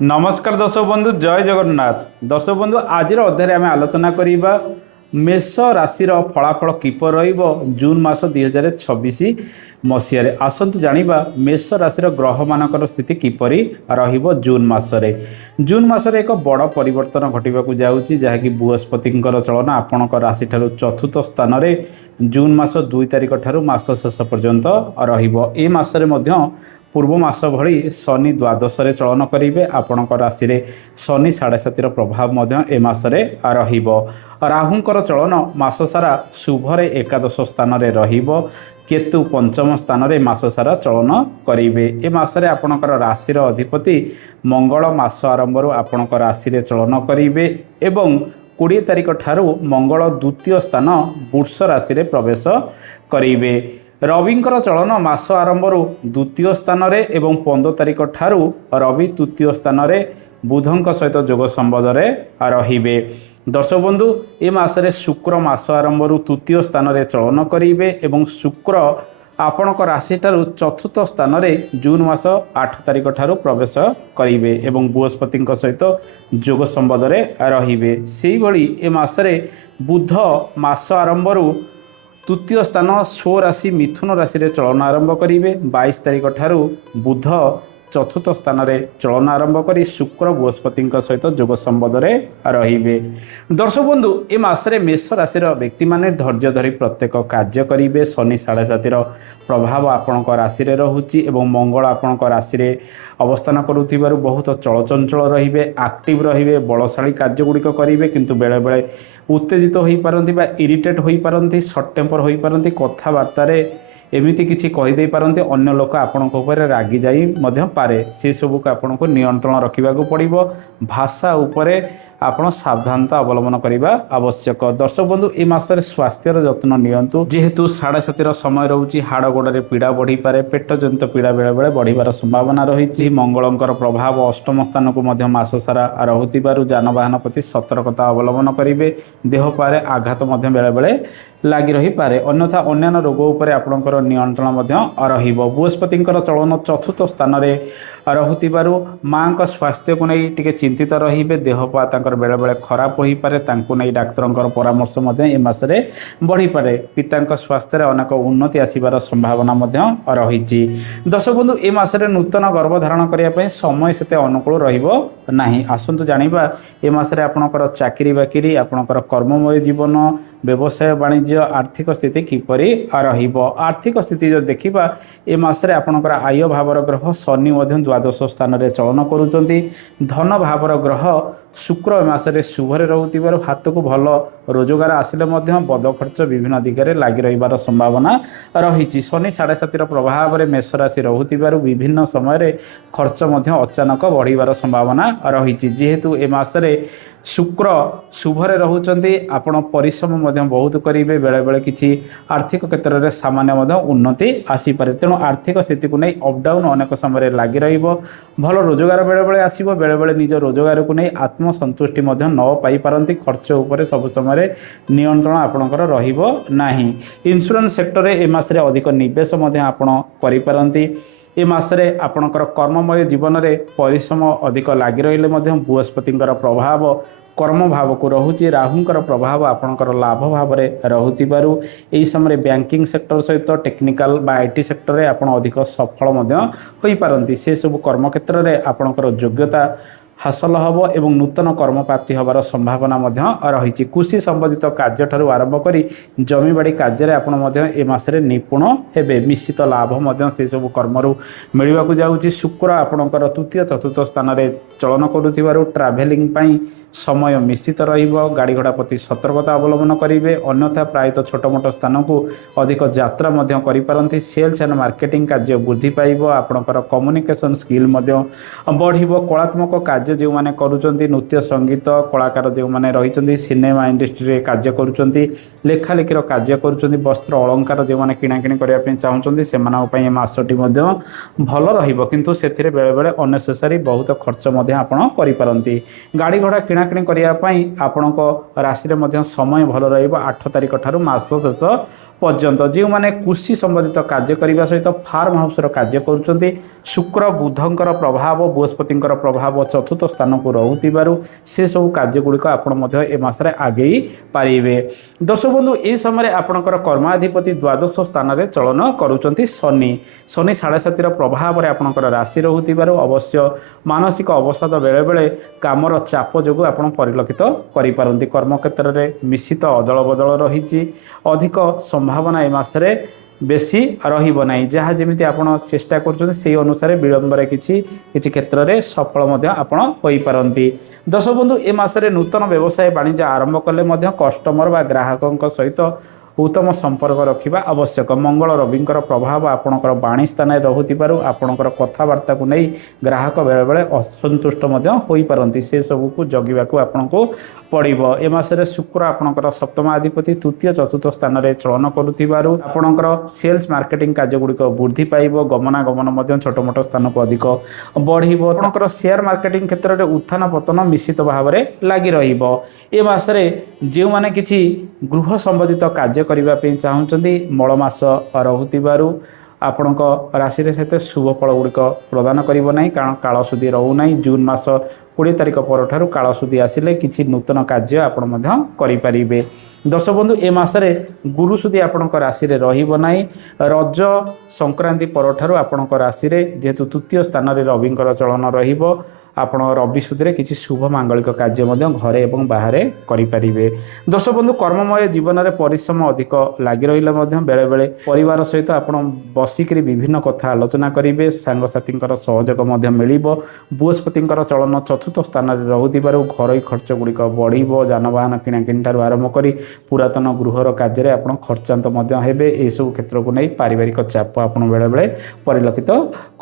नमस्कार दर्शक बंधु जय जगन्नाथ। दर्शक बंधु आज अध्याय आम आलोचना करवा मेष राशि फलाफल किपर जून मास 2026 मसीह। आसतु जाना मेष राशि ग्रह मानकर स्थिति किपर जून मासरे। जून मासरे एक बड़ परिवर्तन घटवाक जाऊँगी जहाँकि बृहस्पति चलन आपण राशि ठारू चतुर्थ स्थान में जून मास 2 तारिख ठारू मास शेष पर्यंत रसरे पूर्व मास भली शनि द्वादश चलन करेंगे। आपण राशि शनि 7.5 प्रभाव ए मासरे राहुंकर चलन मास सारा शुभरे एकादश स्थान में केतु पंचम स्थान में मास सारा चलन करेंगे। ए मासरे आपणकर राशि अधिपति मंगल मास आरंभ आपण राशि चलन करेंगे एवं 20 तारिख ठारू मंगल द्वितीय स्थान वृष राशि प्रवेश करेंगे। रविंकर चलन मास आरंभ द्वितीय स्थान में एवं 15 तारिख ठारू रवि तृतीय स्थान में बुधों सहित जोग संबंध रे। दर्शक बंधु ए मासरे शुक्र मास आरंभ तृतीय स्थान में चलन करेंगे एवं शुक्र आपण राशि ठारू चतुर्थ स्थान में जून मास 8 तारिख ठारू प्रवेश करेंगे एवं बृहस्पति सहित जोग संबंध रे। से भली ए मासरे बुध मास आरंभ तृतीय स्थान स्व राशि मिथुन राशि चलन आरंभ करेंगे। 22 तारिख ठारू बुध चतुर्थ स्थान में चलन आरंभ कर शुक्र बृहस्पति सहित जोग संबंध रे। दर्शक बंधु ए मासरे मेष राशि व्यक्ति माने धैर्य धरी प्रत्येक कार्य करेंगे। शनि 7.5 प्रभाव आपण राशि रोचे और मंगल आपण राशि अवस्थान करुथिबारु बहुत चलचंचल रहिबे, एक्टिव रहिबे, बलशाली कार्यगुड़िक करेंगे किंतु बेले बेले उत्तेजित हो पारती बा इरिटेट हो पारती, सर्ट टेम्पर हो पारती, कथबार्तार एमती किसी कहीदे पारती, अन्य लोक आपण रागी जाई पारे। से सबू को आपन को नियंत्रण रखा पड़ो। भाषा उपरे आपण सावधानता अवलंबन करने आवश्यक। दर्शक बंधु ए मासरे स्वास्थ्यर जत्न नियंतु जेहेतु 7.5 समय रोचे हाड़ गोड़े पीड़ा बढ़ी पारे, पेट जनित पीड़ा बेले बेले बढ़िबार संभावना रही। मंगलंकर प्रभाव अष्टम स्थान को मास सारा रहुथिबारु जानवाहन प्रति सतर्कता अवलंबन करेंगे। देह पारे आघात बेले बेले लगी रही पारे, अन्यथा अन्य रोग उपरे आपणकर नियंत्रण रहिबो। बृहस्पति चलन चतुर्थ स्थान में रहुथिबारु माँ का स्वास्थ्य को नहीं टिके चिंतित रहिबे। देह पा तांकर बेले बेले खराब हो पारे, तांको नहीं डाक्तरंकर परामर्श ए मासरे बढ़ी पारे। पिता स्वास्थ्य अनेक उन्नति आसीबार संभावना रही। दर्शक बंधु ए मासरे नूतन गर्भधारण करने समय से अनुकूल रहिबो नाही। आसंतु जानिबा ए मासरे आपणकर चाकरी बाकरी, आपणकर कर्ममय जीवन, व्यवसाय वाणिज्य, आर्थिक स्थिति किपरि रहिबो। आर्थिक स्थिति जो देखिबा ए मासरे आपणकर आय भावर ग्रह शनि द्वादश स्थान में चलन करुचंती। धन भावर ग्रह शुक्र मासरे शुभरे रोथिबारु हाथ को भल रोजगार आसिले बद खर्च विभिन्न दिगरे लगी रहिबार संभावना रही। शनि 7.5 प्रभाव में मेष राशि रोथिबारु विभिन्न समय खर्च अचानक बढ़िबार संभावना रही। जेहेतु ए मासरे शुक्र शुभरे रोचंती आपण परिश्रम बहुत करेंगे। बेले बेले किसी आर्थिक क्षेत्र में सामान्य उन्नति आसीपे। तेणु आर्थिक स्थिति को नहीं अपडाउन अनेक समय लगी भल रोजगार बेले बेले आसो, बेले बेले निज रोजगार को नहीं आत्मसंतुष्टि न पाई पारती। खर्च उपर सब समय नियंत्रण आपणकर रहिबो नाही। इंश्योरेंस सेक्टर में ए मासरे अधिक निवेश आपण करिपारंती। ए मासरे आपणकर कर्ममय जीवन में परिश्रम अधिक लगी रहिले बृहस्पति प्रभाव कर्म भाव को रोचे। राहुंकर प्रभाव आपणकर लाभ भाव में रोथिबारु एही समय बैंकिंग सेक्टर सहित टेक्निकल बा आईटी सेक्टर में आपण अधिक सफल हो पारती। से सब कर्म क्षेत्र में आपणकर योग्यता हासिल हम एवं नूतन कर्म प्राप्ति हबार संभावना रही। कृषि संबंधित कार्य ठारू आरंभ करी जमीबाड़ी कार्य आपण ए मासरे निपुण हेबे। निश्चित लाभ से सब कर्मरू मिलवाक जाऊँगी। शुक्र आपणकर तृतीय चतुर्थ स्थान में चलन करुथिबारु ट्राभेलिंग पई समय निश्चित रहिबो। गाड़ी घोड़ा प्रति सतर्कता अवलंबन करेंगे, अन्यथा प्रायतः छोट मोट स्थान को अधिक यात्रा करिपारंती। सेल्स एंड मार्केटिंग कार्य वृद्धि पाइबो। आपणकर कम्युनिकेशन स्किल बढ़िबो। कलात्मक कार्य जो माने करूचंती, नृत्य संगीत कलाकार जो माने रहिचंती, सिनेमा इंडस्ट्री रे कार्य करूचंती, लेखा लेखिर कार्य करूचंती, वस्त्र अलंकार जो माने किणाकिणी करिया पे चाहुचंती सेमानक पई मासटी भल रहिबो। किंतु सेथिरे बेले बेले अननेसेसरी बहुत खर्च आपण करिपारंती। गाड़ी घोड़ा किणाकिणी करने आपण राशि समय भल रहा 8 तारिख ठारू मास शेष पर्यंत जो मैंने कृषि संबंधित कार्य करने सहित फार्म हाउस कार्य करुँच शुक्र बुधंकर प्रभाव बृहस्पतिंकर प्रभाव चतुर्थ स्थान को रोकु से सब कार्यगुड़िक आपड़ ए मसरे आगे पारे। दर्शक बंधु ये समय आपणकर कर्माधिपति द्वादश स्थान में चलन करुँच शनि शनि 7.5 प्रभाव में आपणकर राशि रोकु अवश्य मानसिक अवसाद बेले बेले कामर चाप जो आप परिलक्षित करें। कर्मक्षेत्र में मिश्रित अदल बदल रही अधिक संभावना ए मसरे बेसी रहिब नाही जहाँ जमी आपड़ चेष्टा कर अनुसार विलंबर किसी क्षेत्र में सफल आपण होई पारंती। दर्शक बंधु ए मसरे नूतन व्यवसाय वाणिज्य आरंभ कले कस्टमर बा ग्राहकों सहित उत्तम संपर्क रखा आवश्यक। मंगल रविंकर प्रभाव आपणकर वाणी स्थान रोकु आपणकर कथबार्ता को नहीं ग्राहक बेले बेले असंतुष्ट हो पारती से सबू को जगिबा आपन को पड़ो। ए मसरे शुक्र आपणकर सप्तम अधिपति तृतीय चतुर्थ स्थान में चलन करुथिबारु आपणकर सेल्स मार्केटिंग कार्यगुड़िक वृद्धि पाइब गमनागमन छोट मोट स्थान को अधिक बढ़िबो। आपणकर शेयर मार्केटिंग क्षेत्र में उत्थान पतन निश्चित भाव में लगी रहिबो। ए मसरे जो माने किछि गृह संबंधित कार्य करने चाहते मलमास रोकु आपण राशि सहित शुभ फल गुड़िक प्रदान करना कारण कालसुधी रोना। जून मास 20 तारिख पर कालसुधी आसिले किसी नूतन कार्य आपण करें। दर्शक बंधु ए मसरे गुरुसुधी आपण राशि रही रज संक्रांति पर आपण राशि जेहेतु तृतीय स्थान में रविंकर चलन रहिबो आपण रवि सुधी किसी शुभ मांगलिक कार्य घरे और बाहर करें। दर्शक बंधु कर्ममय जीवन में परिश्रम अधिक लगी रही बेले बेले परिवार सहित आप बसिक विभिन्न कथा आलोचना करेंगे सांगसाथी सहयोग मिल। बृहस्पति चलन चतुर्थ स्थान में रोकु घर खर्च गुड़िक बढ़ जानवाहन किणाकिणी ठार आरंभ कर पुरातन गृहर कार्य आप खर्चांत हेबे। यह सब क्षेत्र को नहीं पारिवारिक चाप आप बेले बेले परिलक्षित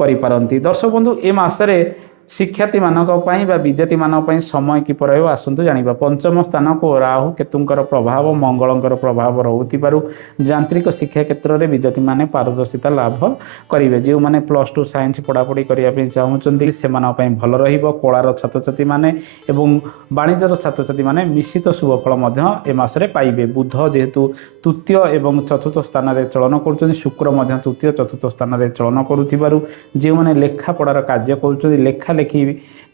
करें। दर्शक बंधु ए मसरे शिक्षार्थी मानक विद्यार्थी मानक समय किपर आसतु जाना। पंचम स्थान को राहु केतुंकर प्रभाव मंगलंकर प्रभाव रोकु यांत्रिक शिक्षा क्षेत्र में विद्यार्थी माने पारदर्शिता लाभ करेंगे। जो मैंने +2 साइंस पढ़ापढ़ी करने चाहते से भल रलार छात्र छात्री माने एवं वाणिज्यर छात्र छात्री माने मिश्रित शुभ फल ए मसरे पाइबे। बुध जेहेतु तृतीय एवं चतुर्थ स्थान में चलन कर शुक्र तृतीय चतुर्थ स्थान में चलन करुथिबारु जो मैंने लेखा पढ़ार कार्य कर लेखा लेखि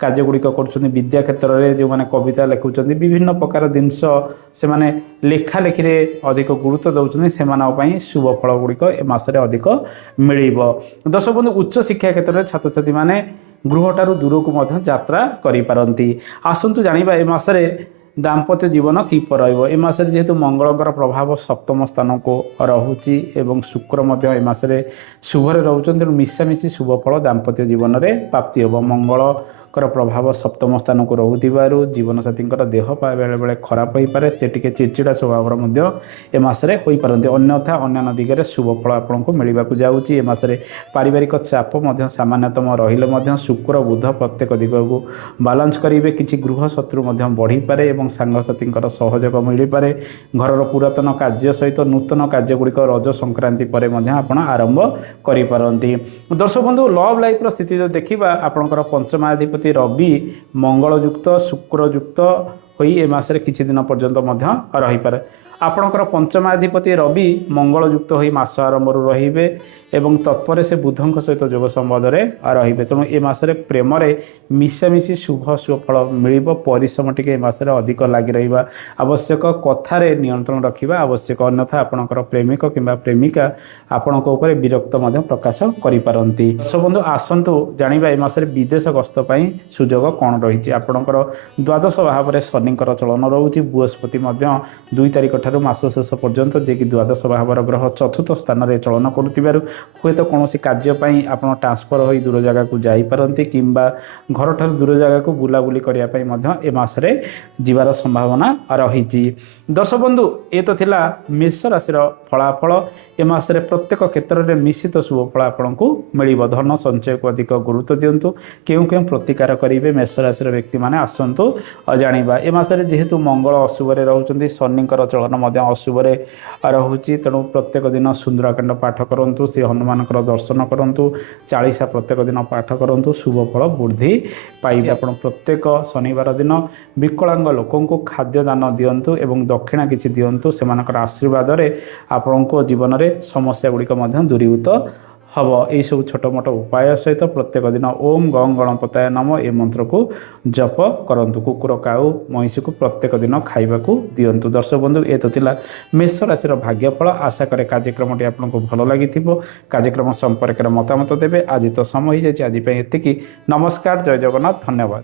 कार्यगुड़िक कर विद्या क्षेत्र में जो मैंने कविता लिखुंट विभिन्न प्रकार जिनस से माने लेखा लेखि अधिक गुरुत्व दौरान से शुभ फल गुड़िक ए मसरे अधिक मिल। दर्शक बंधु उच्च शिक्षा क्षेत्र में छात्र छात्री माने गृह ठारू दूर को यात्रा करें। आसतु जाना ए मसरे दाम्पत्य जीवन किपर रहिबो। ए मसरे जेहेतु मंगलकर प्रभाव सप्तम स्थान को रोचे एवं शुक्र ए मसरे शुभरे रोचन तेणु मिशामिशी शुभ फल दाम्पत्य जीवन में प्राप्ति हे। मंगल प्रभाव सप्तम स्थान को रोकु जीवन साथी देह बेले बेले खराब हो पारे से टिके चिड़चिड़ा स्वभाव ए मसरे हो पारती। अन्यथा अन्य दिगरे शुभ फल आपन को मिलवा जाऊँगी। ए मसरे पारिवारिक चाप सामान्यतम रहिले शुक्र बुध प्रत्येक दिग को बालांस करेंगे। किसी गृह शत्रु बढ़ी पारे और सांगसाथी सहयोग मिल पारे। घर पुरातन कार्य सहित नूतन कार्यगुड़िक रज संक्रांति पर आप आरंभ करें। दर्शक बंधु लव लाइफ स्थिति जो देखा आपंकर पंचमाधिपति रवि मंगल युक्त शुक्र युक्त हो मसरे किसी दिन पर्यंत रही पारे। आपणकर पंचमाधिपति रवि मंगल युक्त हो मास आरंभ रे एवं तत्पर से बुधों सहित जोग संबंध में रे। तेणु ए मसरे प्रेम मिशामिशी शुभ शुभ फल मिल। परिश्रम टे मसरे अधिक लगी रहा आवश्यक। कथार नियंत्रण रखा आवश्यक अन्यथा आपणकर प्रेमिक किंबा प्रेमिका आपण विरक्त प्रकाश करें। बंधु आसतु जाना ए मसरे विदेश गस्त सुजोग कौन रही। आपणकर द्वादश भाव में शनिकर चलन रोचे। बृहस्पति 2 तारिख मास शेष पर्यंत जे कि द्वादश भावर ग्रह चतुर्थ स्थान में चलन करुथिबारु हुए तो कौन कार्य आप ट्रांसफर हो दूर जगह को जापारती किंबा घर ठार दूर जगह को बुलाबुली करने ए मसरे जीवार संभावना रही। दर्शक बंधु ये तो थिला मेष राशि फलाफल। ए मसरे प्रत्येक क्षेत्र में मिश्रित शुभ फल आपन को मिल। धन संचय को अधिक गुरुत्व दिंतु। क्यों क्यों प्रतिकार करेंगे मेष राशि व्यक्ति मैंने आसतु जाना। ए मसरे जेहेतु मंगल अशुभ रोचते शनिकर चलन ଅଶୁଭରେ ରହୁଛି। ତେଣୁ ପ୍ରତ୍ୟେକ ଦିନ ସୁନ୍ଦରାକାଣ୍ଡ ପାଠ କରନ୍ତୁ, ଶ୍ରୀ ହନୁମାନଙ୍କର ଦର୍ଶନ କରନ୍ତୁ, ଚାଳିଶା ପ୍ରତ୍ୟେକ ଦିନ ପାଠ କରନ୍ତୁ, ଶୁଭ ଫଳ ବୃଦ୍ଧି ପାଇବେ। ଆପଣ ପ୍ରତ୍ୟେକ ଶନିବାର ଦିନ ବିକଳାଙ୍ଗ ଲୋକଙ୍କୁ ଖାଦ୍ୟ ଦାନ ଦିଅନ୍ତୁ ଏବଂ ଦକ୍ଷିଣା କିଛି ଦିଅନ୍ତୁ। ସେମାନଙ୍କର ଆଶୀର୍ବାଦରେ ଆପଣଙ୍କ ଜୀବନରେ ସମସ୍ୟା ଗୁଡ଼ିକ ମଧ୍ୟ ଦୂରୀଭୂତ ହେବ। ଏହିସବୁ ଛୋଟ ମୋଟ ଉପାୟ ସହିତ ପ୍ରତ୍ୟେକ ଦିନ ଓମ୍ ଗଂ ଗଣପତାୟ ନମ ଏ ମନ୍ତ୍ରକୁ ଜପ କରନ୍ତୁ। କୁକୁର, କାଉ, ମଇଁଷିକୁ ପ୍ରତ୍ୟେକ ଦିନ ଖାଇବାକୁ ଦିଅନ୍ତୁ। ଦର୍ଶକ ବନ୍ଧୁ, ଏ ତ ଥିଲା ମେଷ ରାଶିର ଭାଗ୍ୟଫଳ। ଆଶା କରେ କାର୍ଯ୍ୟକ୍ରମଟି ଆପଣଙ୍କୁ ଭଲ ଲାଗିଥିବ। କାର୍ଯ୍ୟକ୍ରମ ସମ୍ପର୍କରେ ମତାମତ ଦେବେ। ଆଜି ତ ସମୟ ହୋଇଯାଇଛି, ଆଜି ପାଇଁ ଏତିକି। ନମସ୍କାର, ଜୟ ଜଗନ୍ନାଥ, ଧନ୍ୟବାଦ।